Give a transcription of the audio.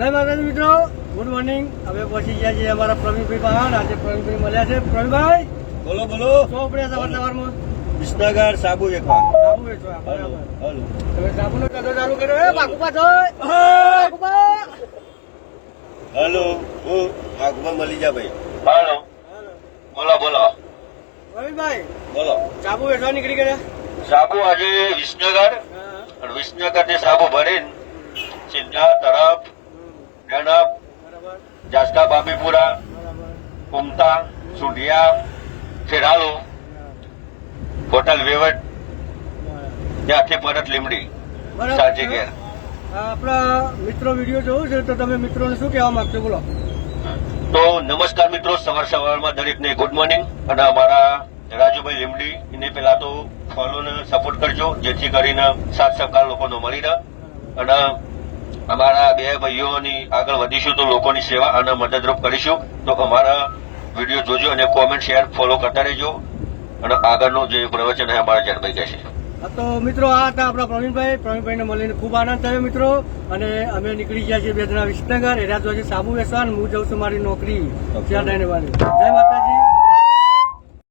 જય માતાજી મિત્રો, ગુડ મોર્નિંગ. હવે પહોંચી ગયા છીએ અમારા પ્રવીણભાઈ બહાર. આજે પ્રવીણભાઈ મળ્યા છે. પ્રવીણભાઈ બોલો બોલો. શું પડ્યા સવાર સવારમાં? વિસનગર સાબુ વેચવા. સાબુ વેચવા. બરાબર. હાલો. તમે સાબુનો ધંધો ચાલુ કર્યો? બાકુપા જોઈ. બાકુપા. હાલો. હું આગમાં મળી જા ભાઈ. હાલો. બોલો બોલો. પ્રવીણભાઈ બોલો. સાબુ વેચવા નીકળી ગયા? સાબુ આજે વિસનગર અને વિસનગર થી સાબુ ભરીને સીધા તરફ ડેનપ, બરાબર જાસકા બાબીપુરા, બરાબર કુમતા, સુઢિયા, ખેરાલુ, હોટલ વેવટ, ત્યાંથી પરત લીમડી સાંજે ઘેર. આપણા મિત્રો વિડીયો જોવું છે તો તમે મિત્રોને શું કહેવા માંગશો? બોલો. તો નમસ્કાર મિત્રો, સવાર સવારમાં દરેકને ગુડ મોર્નિંગ. અને અમારા રાજુભાઈ લીમડી એને પેલા તો ફોલો ને સપોર્ટ કરજો, જેથી કરીને સાત સહકાર લોકોનો મળી રહે. અને અમારા બે ભાઈઓની આગળ વધીશું તો લોકોની સેવા અને મદદરૂપ કરીશું. તો અમારા વિડીયો જોજો અને કોમેન્ટ શેર ફોલો કરતા રહેજો. અને આગળનું જે પ્રવચન છે અમારા જનભાઈ કહેશે. હા તો મિત્રો, આ હતા આપણા પ્રવીણભાઈને મળીને ખૂબ આનંદ થયો મિત્રો. અને અમે નીકળી ગયા છીએ બે જણા વિસનગર. એના જો સાબુ વેચવા, હું જઉં છું મારી નોકરી ત્યાં જઈને. જય માતા.